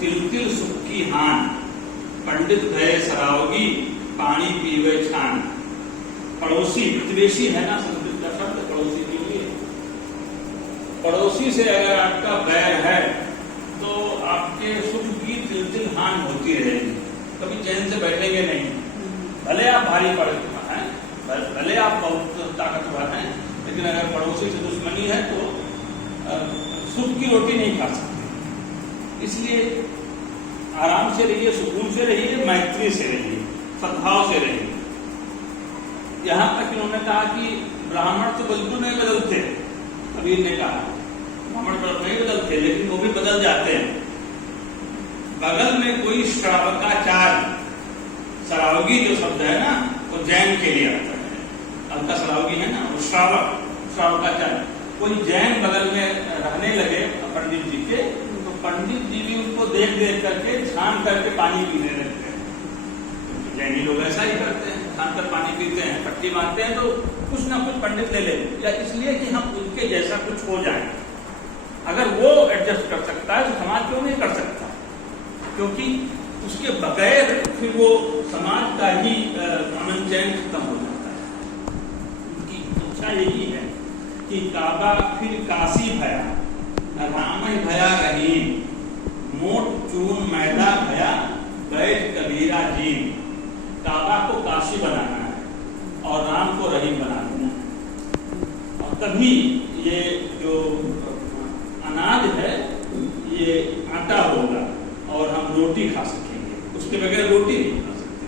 तिल तिल सुख की हान, पंडित भय सरावगी, पानी पीवे छान। पड़ोसी, प्रतिवेशी है ना संस्कृत का शब्द पड़ोसी के लिए। पड़ोसी से अगर आपका बैर है तो आपके सुख की तिल तिल हान होती रहेगी, कभी चैन से बैठेंगे नहीं। भले आप भारी पड़ हैं, भले आप बहुत ताकतवर हैं, लेकिन अगर पड़ोसी से दुश्मनी है तो सुख की रोटी नहीं खा सकते। इसलिए आराम से रहिए, सुकून से रहिए, मैत्री से रहिए, सद्भाव से रहिए। यहां तक इन्होंने कहा कि ब्राह्मण तो बिल्कुल नहीं बदलते, कबीर ने कहा ब्राह्मण नहीं बदलते, लेकिन वो भी बदल जाते हैं। बगल में कोई श्रावकाचार्य, सरावगी जो शब्द है ना वो जैन के लिए आता है, हल्का सरावगी है ना वो श्रावक, श्रावकाचार्य। कोई जैन बगल में रहने लगे पंडित जी के, तो पंडित जी भी उनको देख देख करके छान करके पानी पीने लगते हैं। जैनी लोग ऐसा ही करते हैं, छान कर पानी पीते हैं, पट्टी मारते हैं तो कुछ ना कुछ पंडित ले लेते, या इसलिए कि हम उनके जैसा कुछ हो जाए। अगर वो एडजस्ट कर सकता है तो समाज क्यों नहीं कर सकता? क्योंकि उसके बगैर फिर वो समाज का ही अमन चैन खत्म हो जाता है। उनकी इच्छा यही है कि काबा फिर काशी भया, राम भया रहीम, मोट चून मैदा भया, बैठ कबीरा जी। काबा को काशी बनाना है और राम को रहीम बनाना है, और तभी ये जो अनाज है ये आटा होगा और हम रोटी खा सकेंगे, उसके बगैर रोटी नहीं खा सकते।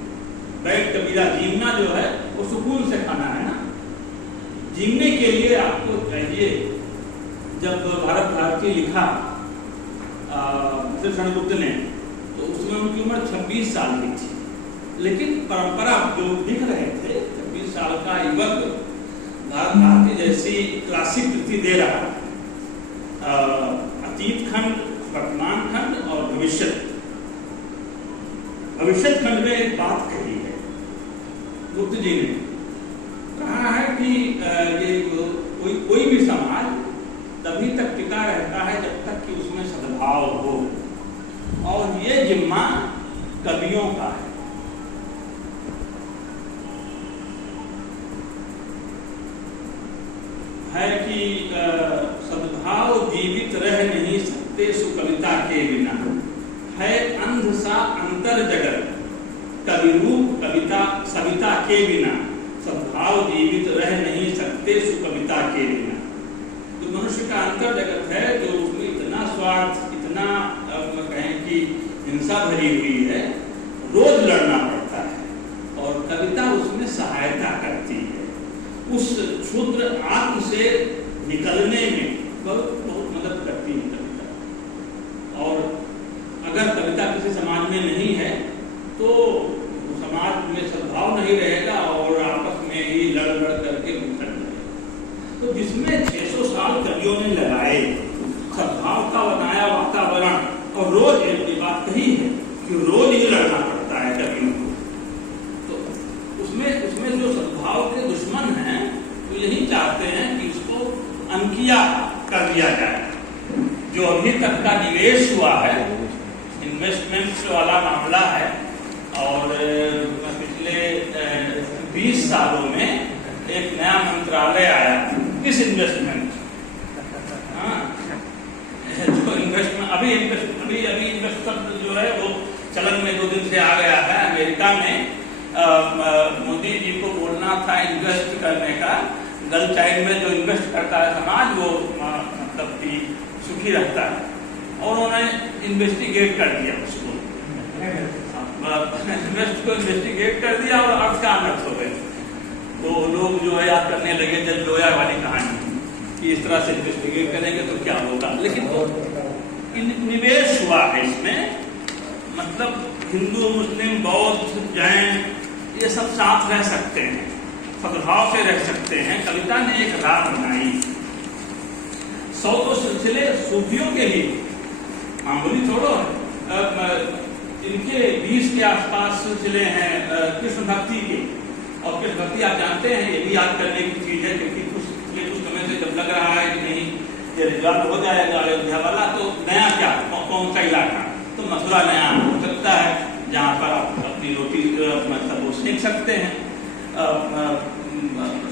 बैठ कबीरा जीना जो है वो सुकून से खाना है ना। जीने के लिए आपको चाहिए, जब भारत भारती लिखा क्षणगुप्त ने, तो उसमें उनकी उम्र 26 साल की थी, लेकिन परंपरा जो लिख रहे थे 26 साल का युवक भारत भारती जैसी क्लासिक कृति दे रहा है। अतीत खंड, वर्तमान खंड और भविष्य खंड में एक बात कही है गुप्त जी ने, कहा है कि ये कोई भी समाज तभी तक टिका रहता है जब तक कि उसमें सद्भाव हो, और ये जिम्मा कवियों का है कि सद्भाव जीवित रह नहीं सकते सुकविता के बिना, है अंध सा अंतर जगत कवि रूप कविता सविता के बिना, सद्भाव जीवित रह नहीं सकते सुकविता के बिना। जो मनुष्य का अंतर जगत है, जो उसमें इतना स्वार्थ, इतना कहें कि हिंसा भरी हुई है, रोज लड़ना पड़ता है, और कविता उसमें सहायता करती है, उस क्षुद्र आत्म से निकलने में बहुत मदद करती है कविता। और अगर कविता किसी समाज में नहीं है तो समाज में सद्भाव नहीं रहेगा और आपस में ही लड़ करके बिखर जाएगा। तो जिसमें 600 साल कवियों ने लगाए, सद्भाव का बनाया वातावरण, और रोज एक बात कही है कि रोज ही लड़ना पड़ता है कवियों को, तो उसमें जो सद्भाव के दुश्मन हैं वो यही चाहते हैं कि इसको अनकिया कर दिया जाए। जो अभी तक का निवेश हुआ है, इन्वेस्टमेंट वाला मामला है, और पिछले 20 सालों में एक नया मंत्रालय आया, किस इन्वेस्टमेंट, जो इन्वेस्टमेंट अभी इन्वेस्टर जो है वो चलन में 2 दिन से आ गया है। अमेरिका में मोदी जी को बोलना था इन्वेस्ट करने का, गर्ल चाइल्ड में जो इन्वेस्ट करता है समाज वो मतलब कि सुखी रहता है, और उन्होंने इन्वेस्टिगेट कर दिया उसको, इन्वेस्ट को इन्वेस्टिगेट कर दिया और अर्थ का अनर्थ हो गए। तो लोग जो है याद करने लगे जब लोया वाली कहानी कि इस तरह से इन्वेस्टिगेट करेंगे तो क्या होगा। लेकिन तो निवेश हुआ है इसमें, मतलब हिंदू, मुस्लिम, बौद्ध, जैन ये सब साथ रह सकते हैं, सद्भाव से रह सकते हैं। कविता ने एक राह बनाई। 100 सिलसिले सूफियों के लिए मामूली छोड़ो, इनके 20 के आसपास सिलसिले हैं कृष्ण भक्ति के, और कृष्ण भक्ति आप जानते हैं ये भी याद करने की चीज है, क्योंकि कुछ समय से जब लग रहा है कि नहीं ये रिजल्ट हो जाएगा अयोध्या वाला, तो नया क्या कौन सा इलाका, तो मथुरा नया हो सकता है, जहाँ पर आप अपनी रोटी मतलब वो सेक सकते हैं,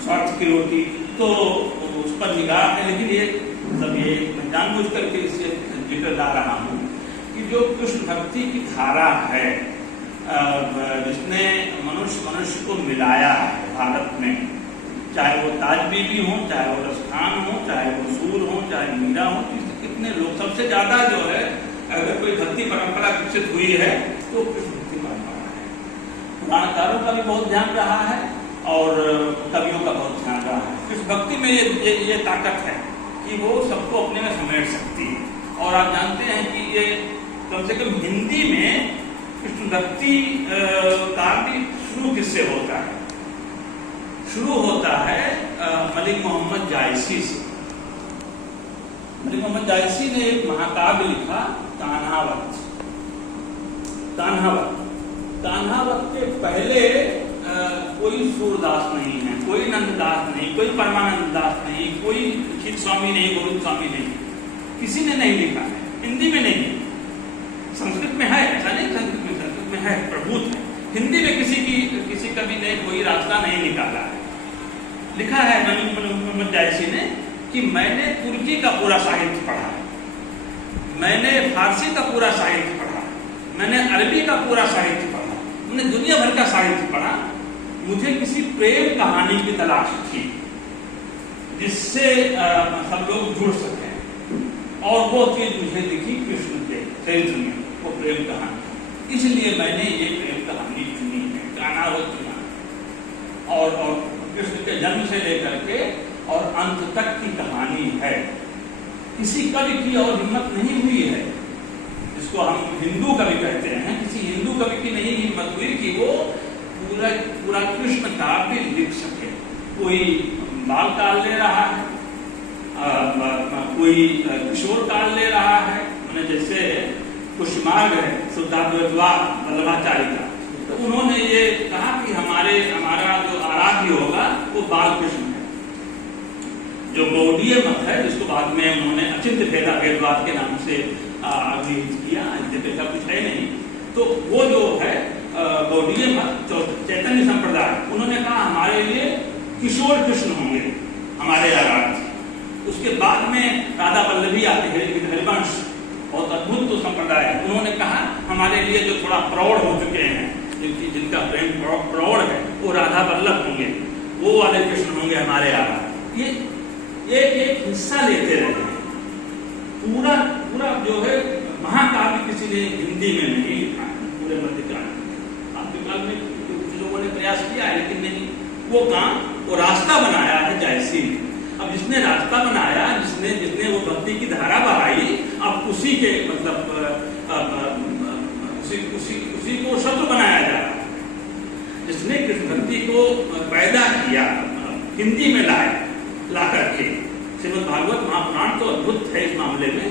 स्वार्थ की रोटी, तो उस पर निगाह है। लेकिन ये मतलब ये मैं जानबूझ करके इससे जिक्र ला रहा हूँ कि जो कृष्ण भक्ति की धारा है, जिसने मनुष्य को मिलाया है भारत में, चाहे वो ताज बीबी हो, चाहे वो रसखान हो, चाहे वो सूर हो, चाहे मीरा हो, कितने लोग, सबसे ज्यादा जो है अगर कोई भक्ति परंपरा विकसित हुई है तो कृष्ण भक्ति परंपरा है। पुराणकारों का भी बहुत ध्यान रहा है और कवियों का बहुत ध्यान रहा है। कृष्ण भक्ति में ये ताकत है कि वो सबको अपने में समेट सकती है। और आप जानते हैं कि ये कम से कम हिंदी में कृष्ण भक्ति का भी शुरू किससे होता है? शुरू होता है मलिक मोहम्मद जायसी से। मलिक मोहम्मद जायसी ने एक महाकाव्य लिखा, कान्हावत। कान्हावत के पहले कोई सूरदास नहीं है, कोई नंददास नहीं, कोई परमानंद दास नहीं, कोई खित स्वामी नहीं, गोविंद स्वामी नहीं, किसी ने नहीं लिखा है। हिंदी में नहीं, संस्कृत में है, ऐसा नहीं, संस्कृत में है, प्रभुत है। हिंदी में किसी कवि ने कोई रास्ता नहीं निकाला है। लिखा है मलिक मोहम्मद जायसी ने कि मैंने तुर्की का पूरा साहित्य पढ़ा, मैंने फारसी का पूरा साहित्य पढ़ा, मैंने अरबी का पूरा साहित्य पढ़ा, मैंने दुनिया भर का साहित्य पढ़ा। मुझे किसी प्रेम कहानी की तलाश थी जिससे सब लोग जुड़ सकें, और वो चीज मुझे दिखी कृष्ण के चरित्र में, वो प्रेम कहानी। इसलिए मैंने ये प्रेम कहानी चुनी है, कान्हावत चुना। और कृष्ण के जन्म से लेकर के और अंत तक की कहानी है। किसी कवि की और हिम्मत नहीं हुई है, जिसको हम हिंदू कवि कहते हैं, किसी हिंदू कवि की नहीं हिम्मत हुई कि वो पूरा कृष्ण काव्य लिख सके। कोई बाल काल ले रहा है, कोई किशोर काल ले रहा है, मैंने जैसे कुष्मार्ग है वल्लभाचार्य का, तो उन्होंने ये कहा कि हमारा जो आराध्य होगा वो बाल कृष्ण है। जो गौड़ीय मत है, जिसको बाद में उन्होंने अचिंत्य भेदवाद के नाम से अभिहित किया, ऐसा कुछ है नहीं, तो वो जो है गौड़ीय मत, चैतन्य संप्रदाय, उन्होंने कहा हमारे लिए किशोर कृष्ण होंगे हमारे आराध्य। उसके बाद में राधा वल्लभी आते हैं, हरिवंश, बहुत अद्भुत तो संप्रदाय है, उन्होंने कहा हमारे लिए जो थोड़ा प्रौढ़ हो चुके हैं, जिनका प्रेम प्रौढ़ है, वो राधा वल्लभ होंगे, वो वाले कृष्ण होंगे हमारे आराध्य। ये एक हिस्सा लेते रहे हैं। पूरा जो है महाकाव्य किसी ने हिंदी में नहीं लिखा है, पूरे मध्यकाल में कुछ लोगों ने प्रयास किया है, लेकिन नहीं, वो काम, वो रास्ता बनाया है जायसी ने। अब जिसने रास्ता बनाया, जिसने वो भक्ति की धारा बढ़ाई, अब उसी के मतलब उसी को शत्रु बनाया जा रहा है। जिसने कृष्ण भक्ति को पैदा किया, हिंदी में ला करके, श्रीमद् भागवत महापुराण तो अद्भुत है इस मामले में।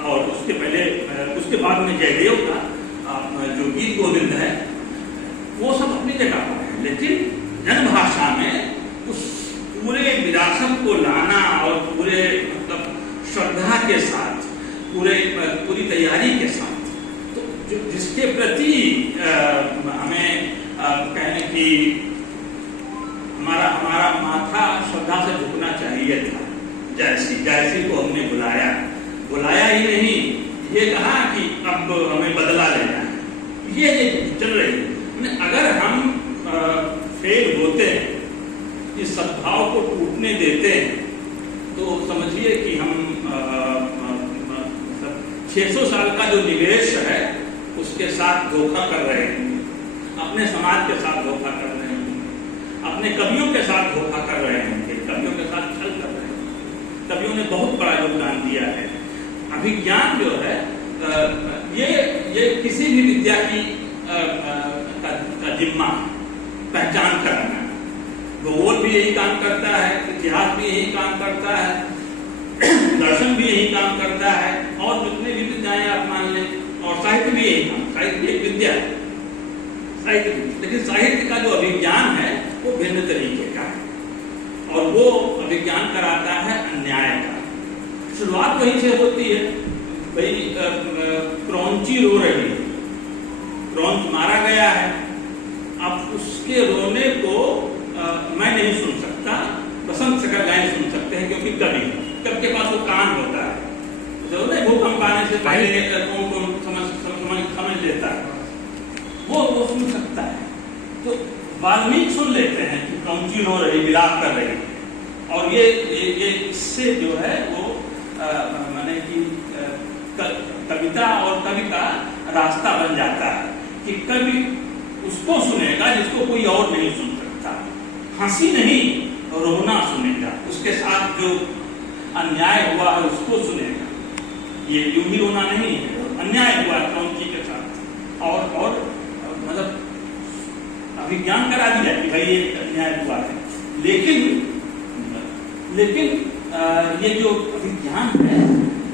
और उसके बाद में जयदेव का जो गीत गोविंद है, वो सब अपनी जगह पर है, लेकिन जनभाषा में उस पूरे विरासत को लाना और पूरे मतलब श्रद्धा के साथ, पूरी तैयारी के साथ, तो जिसके प्रति हमें कहने की हमारा माथा श्रद्धा से झुकना चाहिए था। जायसी को हमने बुलाया ही नहीं, ये कहा कि अब हमें बदला लेना है, ये चल रही है। अगर हम फेल होते हैं, इस सद्भाव को टूटने देते हैं, तो समझिए कि हम 600 साल का जो निवेश है उसके साथ धोखा कर रहे हैं, अपने समाज के साथ धोखा कर रहे हैं, अपने कवियों के साथ धोखा कर रहे हैं, कवियों के साथ छल कर रहे हैं। कवियों ने बहुत बड़ा योगदान दिया है। अभिज्ञान जो है ये किसी भी विद्या की का जिम्मा, पहचान कराना। भूगोल भी यही काम करता है, इतिहास भी यही काम करता है, दर्शन भी यही काम करता है, और जितने भी विद्याएं आप मान लें, और साहित्य भी यही काम, साहित्य एक विद्या है, साहित्य। लेकिन साहित्य का जो अभिज्ञान है वो भिन्न तरीके का है, और वो अभिज्ञान कराता है अन्याय का। शुरुआत वहीं से होती है, भाई क्रौंची रो रही है, क्रौंच मारा गया है, अब उसके रोने को मैं नहीं सुन सकता, बसंत सका गाय सुन सकते हैं, क्योंकि कवि के पास वो कान होता है, जो नहीं भूकंप आने से पहले कौन समझ लेता है, वो सुन सकता है। तो वाल्मीकि सुन लेते हैं कि क्रौंची रो रही, विलाप कर रही, और ये इससे जो है वो माने कि कविता और कवि का रास्ता बन जाता है कि कवि उसको सुनेगा जिसको कोई और नहीं सुन सकता, हंसी नहीं रोना सुनेगा, उसके साथ जो अन्याय हुआ है उसको सुनेगा, ये यूं ही रोना नहीं है, अन्याय हुआ क्रौंची के साथ, और मतलब अभिज्ञान करा दिया कि भाई ये अन्याय हुआ है, लेकिन ये जो अभिज्ञान है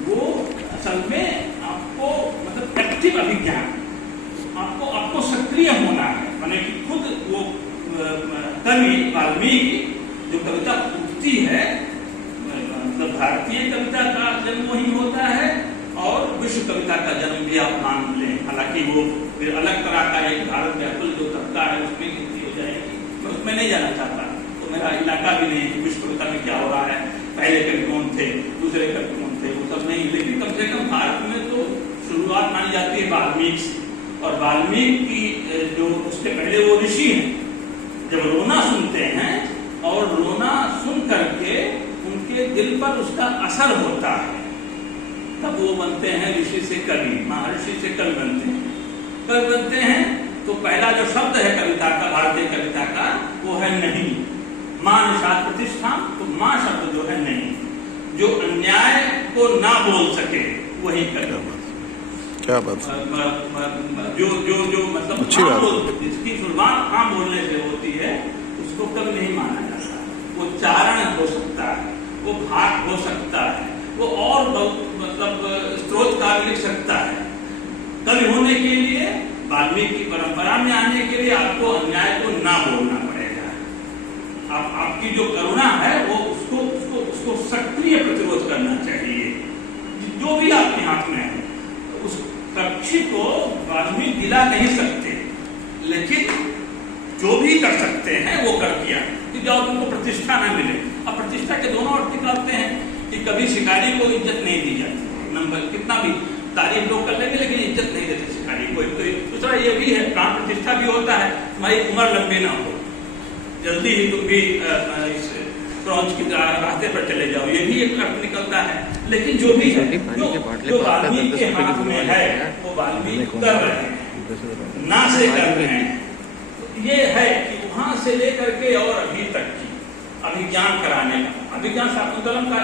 वो असल में आपको मतलब एक्टिव अभिज्ञान, आपको सक्रिय होना है, माने कि खुद वो कवि वाल्मीकि जो कविता उठती है, मतलब भारतीय कविता का जन्म वही होता है और विश्व कविता का जन्म भी आप मान लें, हालांकि वो फिर अलग तरह का एक भारत व्याकुल जो तबका है उसमें गिनती हो जाएगी, मैं उसमें नहीं जाना चाहता, तो मेरा इलाका भी नहीं है विश्व कविता में क्या हो रहा है, पहले कवि कौन थे, दूसरे कवि कौन थे, वो सब नहीं, लेकिन कम से कम भारत में तो शुरुआत मानी जाती है वाल्मीकि से, और वाल्मीकि जो उसके पहले वो ऋषि हैं, जब रोना सुनते हैं और रोना सुन करके उनके दिल पर उसका असर होता है, तब वो बनते हैं ऋषि से कवि, महर्षि से कवि बनते हैं। कवि बनते हैं तो पहला जो शब्द है कविता का, भारतीय कविता का, वो है नहीं, मां निषाद प्रतिष्ठा, तो मां शब्द जो है नहीं, जो अन्याय को ना बोल सके वही कवि। क्या बात, जो मतलब अच्छी बात, जिसकी शुरुआत हाँ बोलने से होती है उसको कवि नहीं माना जाता, वो चारण हो सकता है, वो भाट हो सकता है, वो और मतलब स्त्रोत काव्य लिख सकता है। कवि होने के लिए वाल्मीकि परंपरा में आने के लिए आपको अन्याय को ना बोलना पड़ेगा, आपकी जो करुणा है वो उसको सक्रिय प्रतिरोध करना चाहिए, जो भी आपके हाथ में है। उस पक्षी को वाल्मीकि दिला नहीं सकते, लेकिन जो भी कर सकते हैं वो कर दिया कि जब उनको प्रतिष्ठा ना मिले। अब प्रतिष्ठा के दोनों अर्थ निकालते हैं कि कभी शिकारी को इज्जत नहीं दी जाती, नंबर कितना भी तारीफ लोग कर लेंगे लेकिन इज्जत नहीं देते शिकारी को। दूसरा ये भी है, प्राण प्रतिष्ठा भी होता है, तुम्हारी उम्र लंबी ना हो, जल्दी ही तुम भी इस क्रौंच की रास्ते पर चले जाओ, ये भी एक अर्थ निकलता है। लेकिन जो भी है, जो वाल्मीकि के हाथ में है वो वाल्मीकि कर रहे हैं, ना से कर रहे हैं। तो ये है कि वहां से लेकर के और अभी तक की अभिज्ञान कराने का, अभिज्ञान शाकुंतलम का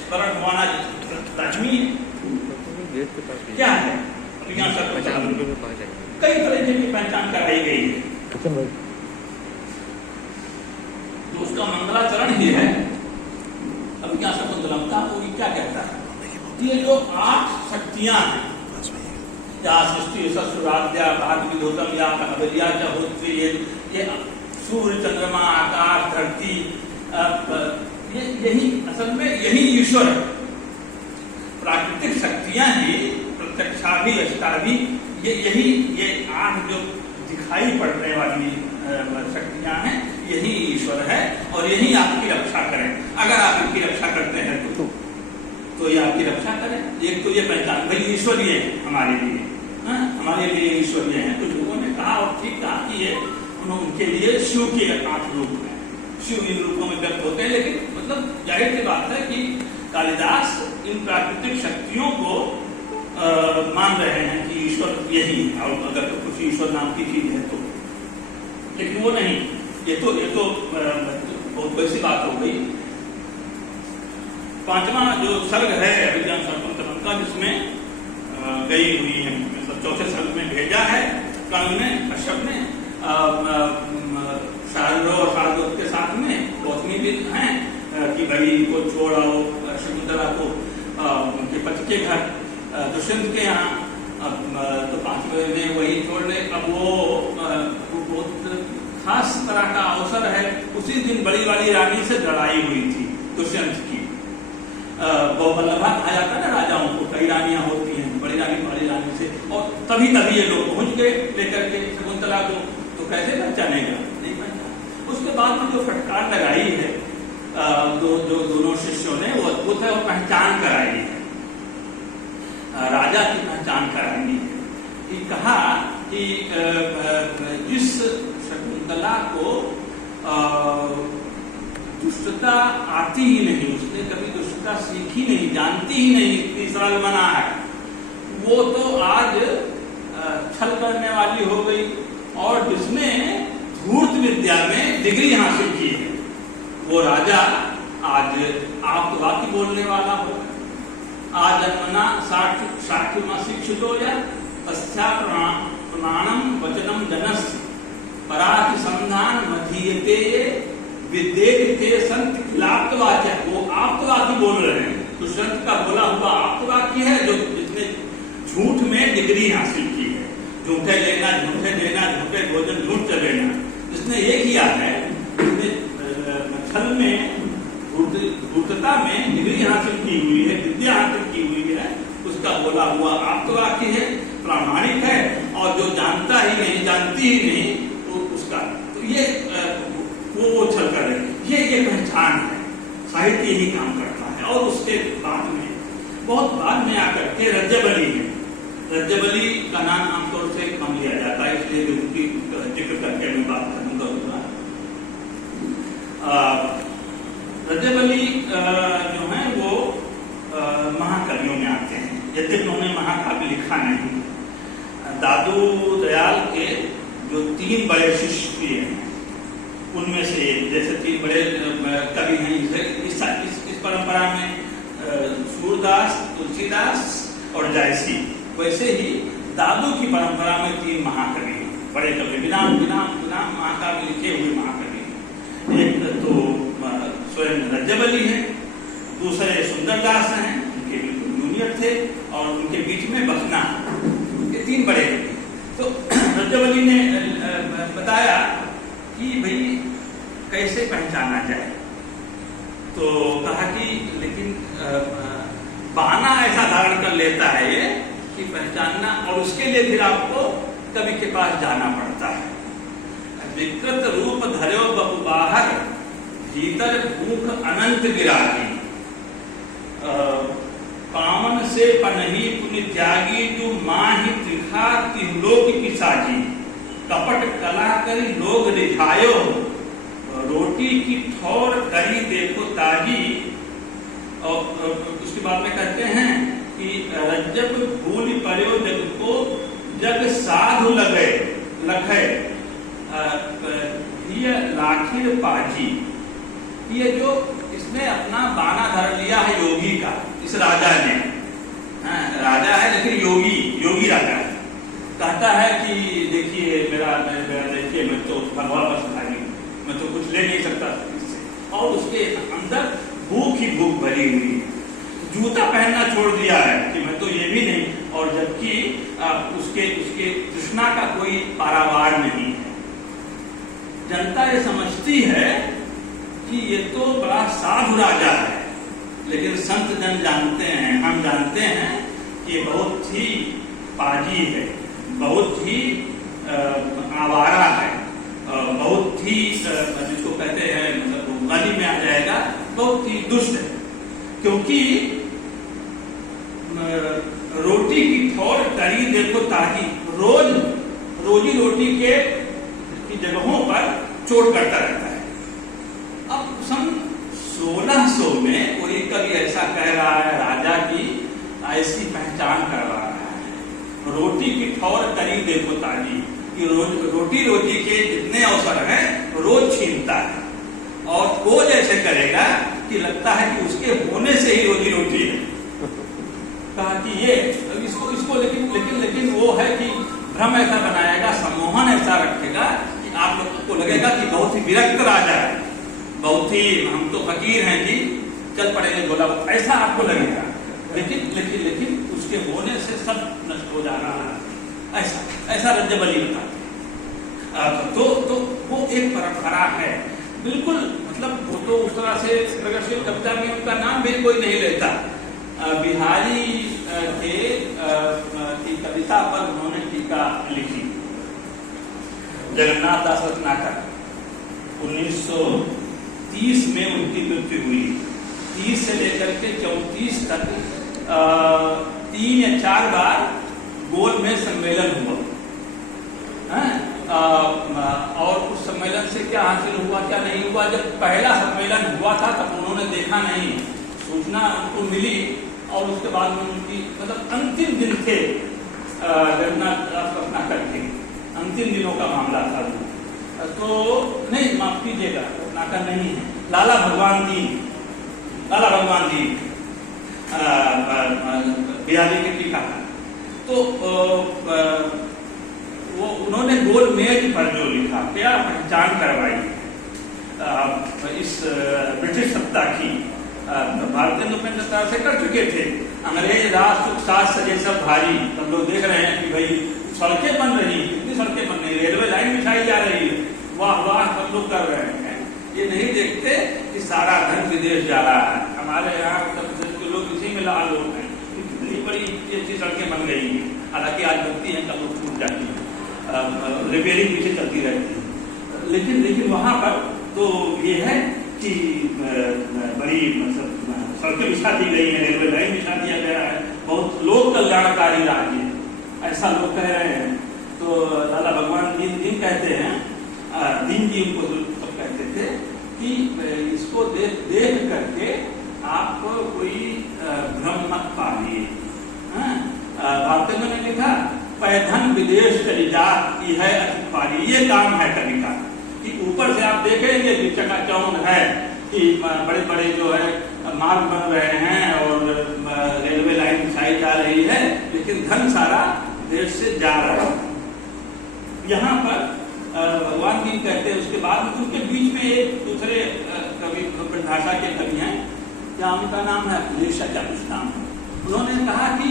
स्मरण होना लाजमी है। क्या है अभिज्ञान शाकुंतलम? कई तरह की पहचान कराई गई है, तो उसका मंगलाचरण ही है अभिज्ञान शाकुंतलम का। वो क्या कहता है, ये जो 8 शक्तियां हैं, या सृष्टि ससुराध्या भाग विधोतम या अवलिया होत्री, ये सूर्य चंद्रमा आकाश धरती, यही असल में यही ईश्वर है। प्राकृतिक शक्तियां ही प्रत्यक्षाभि अष्टाभि, ये 8 जो दिखाई पड़ने वाली शक्तियां हैं, यही ईश्वर है और यही आपकी रक्षा करें। अगर आप इनकी रक्षा करते हैं तो ये आपकी रक्षा करें। एक तो ये पहचान भाई ईश्वरीय है हमारे लिए, हमारे लिए ईश्वरीय है। कुछ लोगों ने कहा और ठीक कहा कि ये उनके लिए शिव के 8 रूप हैं, शिव इन रूपों में व्यक्त होते हैं। लेकिन मतलब जाहिर सी बात है कि कालिदास इन प्राकृतिक शक्तियों को मान रहे हैं कि ईश्वर यही है, और अगर कुछ ईश्वर नाम की चीज है तो, लेकिन वो नहीं। ये तो बहुत वैसी बात हो गई। 5वां जो सर्ग है अभिज्ञान शाकुंतलम का, जिसमें गई हुई है, मतलब 4थे सर्ग में भेजा है कर्ण ने, कश्यप ने शारदो और शारदोत के साथ में गौतमी भी हैं कि भाई इनको छोड़ आओ शकुंतला को उनके पति के घर दुष्यंत के यहाँ। तो 5वें में वही छोड़ने, अब वो बहुत खास तरह का अवसर है। उसी दिन बड़ी वाली रानी से लड़ाई हुई थी दुष्यंत की, बहुवल्लभा कहा जाता है ना राजाओं को, कई रानियां होती हैं, बड़ी रानी से, और तभी ये लोग पहुंच गए लेकर के शकुंतला को, तो कैसे पहचानेगा, नहीं पहचाना। उसके बाद में जो फटकार लगाई है जो दोनों शिष्यों ने, वो अद्भुत है, और पहचान कराई है, राजा की पहचान कराई है कि कहा कि जिस शकुंतला को दुष्टता आती ही नहीं, उसने कभी दुष्टता सीखी नहीं, जानती ही नहीं, इतनी सरल मना है, वो तो आज छल करने वाली हो गई, और जिसने धूर्त विद्या में डिग्री हासिल की है, वो राजा आज आप्तवाक्य बोलने वाला हो। आज जन्मना साक्ष्यमासी क्षुतो या तस्या प्रमाणम वचनम जनस्य पराति संधान मधीयते विद्येते संत खिलाप्तवाक्य, वो आप्तवाक्य बोल रहे हैं। तो संत का बोला हुआ आप्तवाक्य है, जो जिसने झूठ में डिग्री हासिल की है, झूठे लेना, झूठे देना, झूठे भोजन, झूठ चलेना, जिसने ये किया है, छल में, धूर्तता में डिग्री हासिल की हुई है, विद्या हासिल की हुई है, उसका बोला हुआ आप्तवाक्य है, प्रामाणिक है, और जो जानता ही नहीं, जानती ही नहीं, तो उसका, तो ये वो छल कर रहे, ये पहचान है, साहित्य ही काम करता है। और उसके बाद में, बहुत बाद में आकर के रज्जबली है, रज्जबली का नाम आमतौर से कम लिया जाता है, इसलिए उनकी जिक्र करके मैं बात करूंगा। रज्जबली जो है वो महाकवियों में आते हैं, यद्यपि उन्होंने महाकाव्य लिखा नहीं। दादू दयाल के जो 3 बड़े शिष्य हैं, उनमें से जैसे 3 बड़े कवि हैं इस परंपरा में, सूरदास, तुलसीदास और जायसी, वैसे ही दादू की परंपरा में 3 महाकवि हैं, बड़े कवि, बिना महाकाव्य लिखे हुए महाकवि। एक तो स्वयं रज्जबली है, दूसरे सुंदरदास हैं, उनके बिल्कुल जूनियर थे, और उनके बीच में बखना, ये 3 बड़े कवि। तो रज्जबली ने बताया कि भाई कैसे पहचाना जाए, तो कहा कि लेकिन बहाना ऐसा धारण कर लेता है ये कि पहचानना, और उसके लिए फिर आपको कवि के पास जाना पड़ता है। विकृत रूप धर्यो बहु बाहर, भीतर भूख अनंत विरागी, कामन से पनही पुनि त्यागी, जो माही त्रिखा तिलोक की साजी, कपट कला करी लोग रिझायो, रोटी की ठौर करी देखो ताजी। और उसके बाद में कहते हैं कि रज्जब भूल पर्यो जग को, जग साधु लगे लखे ये लाखिर पाजी। ये जो इसने अपना बाना धर लिया है योगी का, इस राजा ने, राजा है लेकिन योगी राजा है, कहता है कि देखिए मेरा देखिए, मैं तो भगवा बस भाई, मैं तो कुछ ले नहीं सकता इससे, और उसके अंदर भूख ही भूख भरी हुई है, जूता पहनना छोड़ दिया है कि मैं तो ये भी नहीं, और जबकि उसके तृष्णा का कोई पारावार नहीं है। जनता ये समझती है कि ये तो बड़ा साधु राजा है, लेकिन संत जन जानते हैं, हम जानते हैं कि ये बहुत ही पाजी है, बहुत ही आवारा है, बहुत ही जिसको कहते हैं मतलब गली में आ जाएगा, बहुत ही दुष्ट है। क्योंकि रोटी की ठौर करी देखो ताकि रोज रोजी रोटी के जगहों पर चोट करता रहता है। अब सन 1600 में कोई कवि ऐसा कह रहा है, राजा की ऐसी पहचान करवा रहा है, रोटी की ठौर करी देखो ताकि, कि रोटी के जितने अवसर हैं रोज छीनता है, और वो जैसे करेगा कि लगता है कि उसके होने से ही रोजी रोटी है। कहा कि ये इसको लेकिन वो है कि भ्रम ऐसा बनाएगा, सम्मोहन ऐसा रखेगा कि आप लोगों को लगेगा कि बहुत ही विरक्त राजा है, बहुत ही हम तो फकीर हैं जी, चल पड़ेंगे गोला, ऐसा आपको लगेगा। लेकिन उसके होने से सब नष्ट हो जा रहा है, ऐसा रज्जबली बताते हैं। तो वो एक परंपरा है, बिल्कुल मतलब वो तो उस तरह से प्रगतिशील कविता में उनका नाम भी कोई नहीं लेता। बिहारी के की कविता पर उन्होंने टीका लिखी। जगन्नाथ दास रत्नाकर 1930 में उनकी मृत्यु हुई। 30 से लेकर के 34 तक 3 या 4 बार गोल में सम्मेलन हुआ है। और उस सम्मेलन से क्या हासिल हुआ क्या नहीं हुआ, जब पहला सम्मेलन हुआ था तब उन्होंने देखा नहीं, सूचना उनको मिली और उसके बाद में उनकी मतलब अंतिम दिन थे जगन्नाथ रत्नाकर के, अंतिम दिनों का मामला था। तो नहीं, माफ कीजिएगा, रत्नाकर नहीं है, लाला भगवान दीन बिहारी के टीका। तो वो उन्होंने गोल मेज पर जो लिखा, क्या पहचान करवाई इस ब्रिटिश सत्ता की। भारतेंदु उपेंद्र से कर चुके थे। अंग्रेज राज सुख साथ सजे सब भारी। हम लोग देख रहे हैं कि भाई सड़कें बन रही, कितनी सड़कें बन रही, रेलवे लाइन बिछाई जा रही है, वाह वाह सब लोग कर रहे हैं। ये नहीं देखते कि सारा धन विदेश जा रहा है। हमारे यहाँ उत्तर प्रदेश के लोग इसी में लाल लोग हैं, कितनी बड़ी अच्छी सड़कें बन गई हैं, हालांकि आज बनती हैं कल लोग टूट जाती हैं, रिपेयरिंग पीछे चलती रहती है। लेकिन वहाँ पर तो ये है कि बड़ी मतलब सड़कें बिछा दी गई हैं, रेलवे लाइन बिछा दिया गया है, बहुत लोक कल्याणकारी राज्य है, ऐसा लोग कह रहे हैं। तो लाला भगवान दीन कहते हैं, दीन जी उनको सब कहते थे कि इसको देख करके आप कोई भ्रम मत पालिए। भारतेंदु ने लिखा, पैधन विदेश चली जा की है अति पारी। ये काम है कवि का कि ऊपर से आप देखेंगे कि चकाचौंध है कि बड़े बड़े जो है मार्ग बन रहे हैं और रेलवे लाइन बिछाई जा रही है, लेकिन धन सारा देश से जा रहा है। यहाँ पर भगवान जी कहते हैं, उसके बाद उनके बीच में एक दूसरे कवि भाषा के कवि हैं, क्या उनका नाम है, क्या कुछ नाम है। उन्होंने कहा कि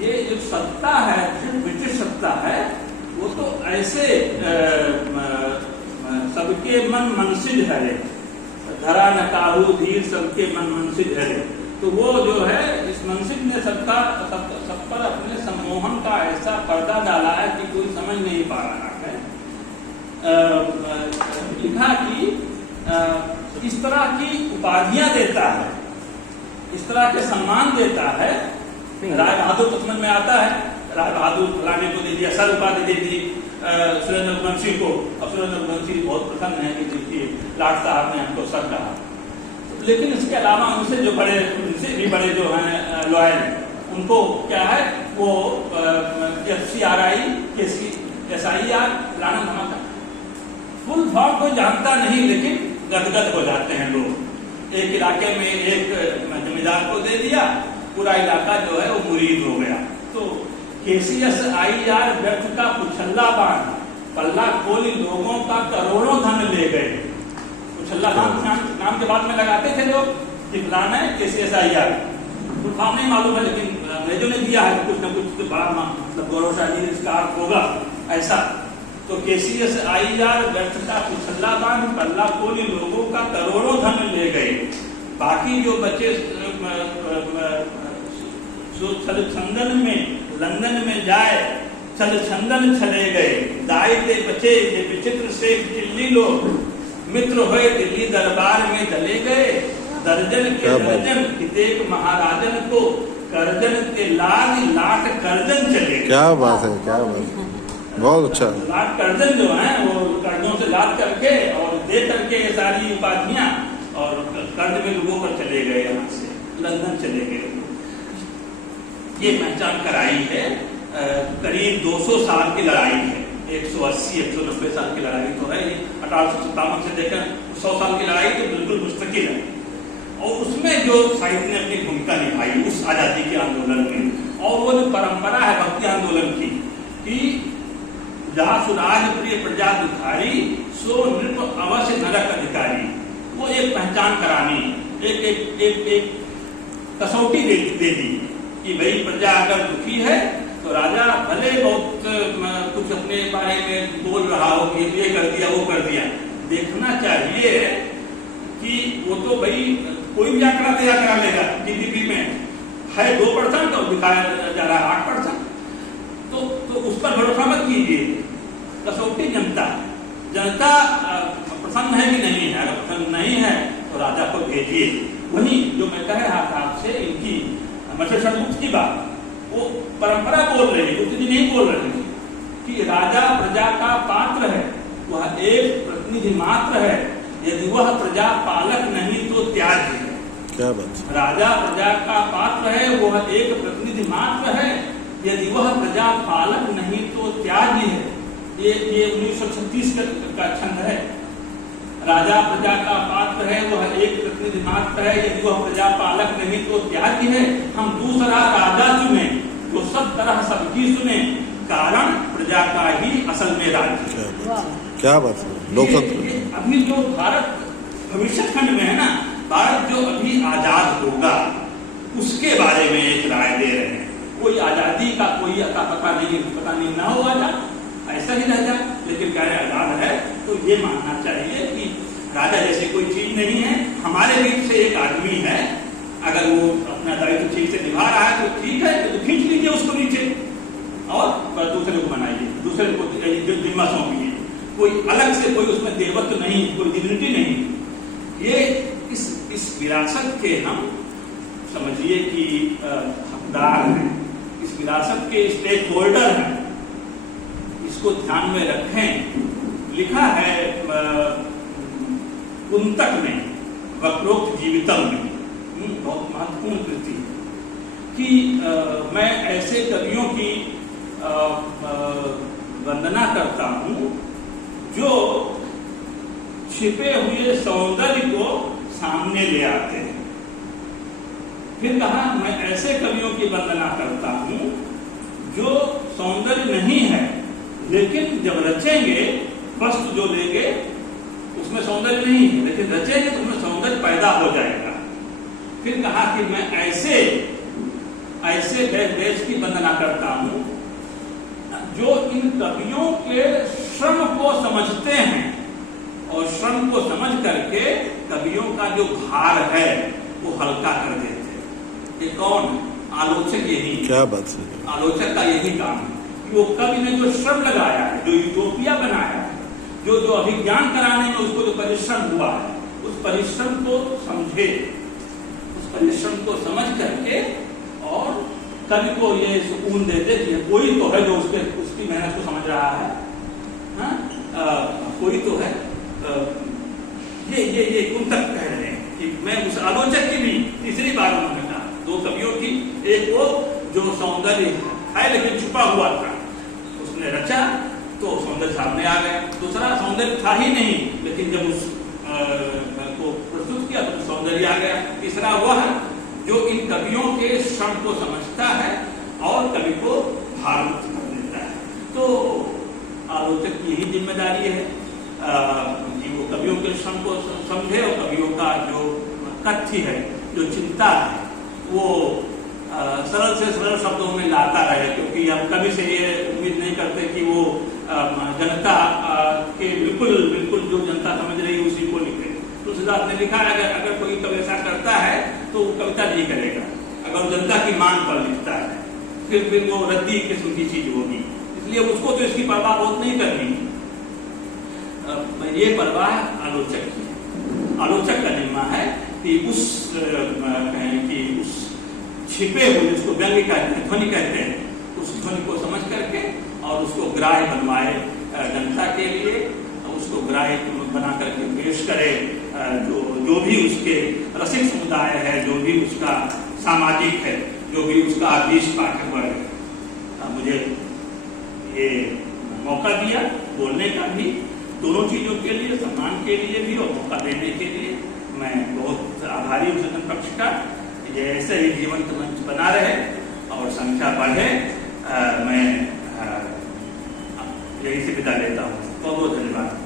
ये जो सत्ता है, ब्रिटिश सत्ता है, वो तो ऐसे सबके मन मनसिज है, धरा न काहू धीर सबके मन मनसिज है। तो वो जो है इस मनसिज ने सब पर अपने सम्मोहन का ऐसा पर्दा डाला है कि कोई समझ नहीं पा रहा है। लिखा कि इस तरह की उपाधियां देता है, इस तरह के सम्मान देता है। राय बहादुर तो समझ में आता है, राय बहादुर फलाने को दे दिया, सर उपाधि दे दी सुरेंद्र रघुवंशी को, और सुरेंद्र रघुवंशी बहुत प्रसन्न है कि देखिए लाट साहब ने हमको सर कहा। लेकिन इसके अलावा उनसे जो बड़े, उनसे भी बड़े जो हैं लॉयल, उनको क्या है, वो FCRI SIR फलाना धमाका, फुल फॉर्म को जानता नहीं, लेकिन गदगद हो जाते हैं लोग। एक इलाके में एक जमींदार को दे दिया, पूरा इलाका जो है वो मुरीद हो गया। तो KCSIR व्यर्थ का कुछल्ला बांध, पल्ला खोली लोगों का करोड़ों धन ले गए। कुछल्ला नाम के बाद में लगाते थे लोग कि फलाना है KCSIR, तो नाम नहीं मालूम है, लेकिन अंग्रेजों ने दिया है कुछ न कुछ बड़ा मतलब गौरवशाली इसका अर्थ होगा ऐसा। तो KCSIR व्यर्थ का कुछल्ला बांध, पल्ला खोली लोगों का करोड़ों धन ले गए। बाकी जो बचे छल छंदन में लंदन में जाए, छल छंदन चले गए, दायते बचे ये विचित्र से दिल्ली लोग, मित्र हुए दिल्ली दरबार में चले गए। दर्जन के दर्जन कितेक महाराजन को, कर्जन के लाद लाट कर्जन चले गए। क्या बात है, क्या बात है, बहुत अच्छा। लाट कर्जन जो है वो कर्जों से लाद करके और दे करके ये सारी उपाधियां, और कर्ज में लोगों पर चले गए, यहाँ से लंदन चले गए। ये पहचान कराई है। करीब 200 साल की लड़ाई है, 180-190 साल की लड़ाई तो है। 1857 से लेकर 100 साल की लड़ाई तो बिल्कुल मुस्तकिल है। और उसमें जो साहित्य ने अपनी भूमिका निभाई उस आजादी के आंदोलन में, और वो जो परंपरा है भक्ति आंदोलन की कि जहाँ सुराज प्रिय प्रजा दुखारी, सो नृप अवश्य नरक अधिकारी, वो एक पहचान करानी, एक कसौटी दे दी कि भाई प्रजा अगर दुखी है तो राजा भले बहुत कुछ अपने बारे में बोल रहा हो कि ये कर दिया वो कर दिया, देखना चाहिए कि वो तो भाई कोई भी आंकड़ा तैयार करा लेगा, जीडीपी में है 2% और दिखाया जा रहा है 8%, तो उस पर भरोसा मत कीजिए। कसौटी जनता प्रसन्न है कि नहीं है, अगर प्रसन्न नहीं है तो राजा को भेजिए। वही जो मैं कह रहा था आपसे, इनकी मत्स्य की बात वो परंपरा बोल रही है, उतनी नहीं बोल रही है कि राजा प्रजा का पात्र है, वह एक प्रतिनिधि मात्र है, यदि वह प्रजा पालक नहीं तो त्याज्य है। क्या बात है? राजा प्रजा का पात्र है, वह एक प्रतिनिधि मात्र है, यदि वह प्रजा पालक नहीं तो त्याज्य है। ये 1936 का छंद है। राजा प्रजा का पात्र है, वह एक प्रतिनिधि मात्र है, यदि वह प्रजा पालक नहीं तो त्याज्य है। हम दूसरा राजा चुने जो सब तरह सबकी सुने, कारण प्रजा का ही असल में राज्य। क्या बात है? लोकतंत्र अभी जो भारत भविष्य खंड में है ना, भारत जो अभी आजाद होगा उसके बारे में एक राय दे रहे हैं। कोई आजादी का कोई अता पता नहीं ना हो, आजाद ऐसा ही रह जाए, लेकिन क्या आजाद है तो ये मानना चाहिए कि राजा जैसे कोई चीज नहीं है। हमारे बीच से एक आदमी है, अगर वो अपना दायित्व ठीक से निभा रहा है तो ठीक है, तो खींच लीजिए उसको नीचे और दूसरे को बनाइए, दूसरे को जिम्मा सौंपिए। कोई अलग से कोई उसमें देवत्व नहीं, कोई डिग्निटी नहीं। ये इस विरासत के हम समझिए कि हकदार हैं, इस विरासत के स्टेक होल्डर हैं, इसको ध्यान में रखें। लिखा है कुंतक में, वक्रोक्त जीवितम में, बहुत महत्वपूर्ण कृति कि मैं ऐसे कवियों की वंदना करता हूं जो छिपे हुए सौंदर्य को सामने ले आते हैं। फिर कहा, मैं ऐसे कवियों की वंदना करता हूं जो सौंदर्य नहीं है, लेकिन जब रचेंगे वस्तु जो लेंगे उसमें सौंदर्य नहीं है, लेकिन रचेंगे तो उसमें सौंदर्य पैदा हो जाएगा। फिर कहा कि मैं ऐसे देश की वंदना करता हूं जो इन कवियों के श्रम को समझते हैं और श्रम को समझ करके कवियों का जो भार है वो हल्का कर देते हैं। ये कौन? आलोचक। यही क्या बात है? आलोचक का यही काम है कि वो कवि ने जो श्रम लगाया है, जो यूटोपिया बनाया है, जो अभिज्ञान कराने में उसको जो परिश्रम हुआ है, उस परिश्रम को समझे, उस परिश्रम को समझ करके और कवि को ये सुकून दे दे कि कोई तो है जो उसकी मेहनत को समझ रहा है, कोई तो है। ये कुंतक कह रहे हैं कि मैं उस आलोचक की भी तीसरी बार उन्होंने कहा, दो कवियों की, एक वो जो सौंदर्य है लेकिन छुपा हुआ था, उसने रचा तो सौंदर्य सामने आ गया। दूसरा सौंदर्य था ही नहीं, लेकिन जब उस को प्रस्तुत किया तो सौंदर्य आ गया। तीसरा वह जो इन कवियों के श्रम को समझता है और कवि को भावुक कर देता है। तो आलोचक की यही जिम्मेदारी है कि वो कवियों के श्रम को समझे और कवियों का जो कथ्य है, जो चिंता है, वो सरल से सरल शब्दों में लाता रहे, क्योंकि हम कभी से ये उम्मीद नहीं करते कि वो जनता के बिल्कुल जो जनता समझ रही है उसी को लिखे। तुलसीदास ने लिखा है अगर कोई कवि ऐसा करता है तो वो कविता नहीं करेगा, अगर वो जनता की मांग पर लिखता है फिर वो रद्दी किस्म की चीज होगी, इसलिए उसको तो इसकी परवाह बहुत नहीं करनी। ये परवाह आलोचक की, आलोचक का जिम्मा है कि उस छिपे हुए, उसको व्यंग्य कहते हैं, ध्वनि कहते हैं, उस ध्वनि को समझ करके और उसको ग्राह्य बनवाए जनता के लिए, उसको ग्राह्य बना करके पेश करे। जो भी उसके रसिक समुदाय है, जो भी उसका सामाजिक है, जो भी उसका आदर्श पाठक वर्ग है। मुझे ये मौका दिया बोलने का भी, दोनों चीजों के लिए, सम्मान के लिए भी और मौका देने के लिए मैं बहुत आभारी हूँ सदन पक्ष का। ये ऐसे ही जीवंत मंच बना रहे और संख्या बढ़े। मैं यही से विदा लेता हूँ। बहुत बहुत धन्यवाद।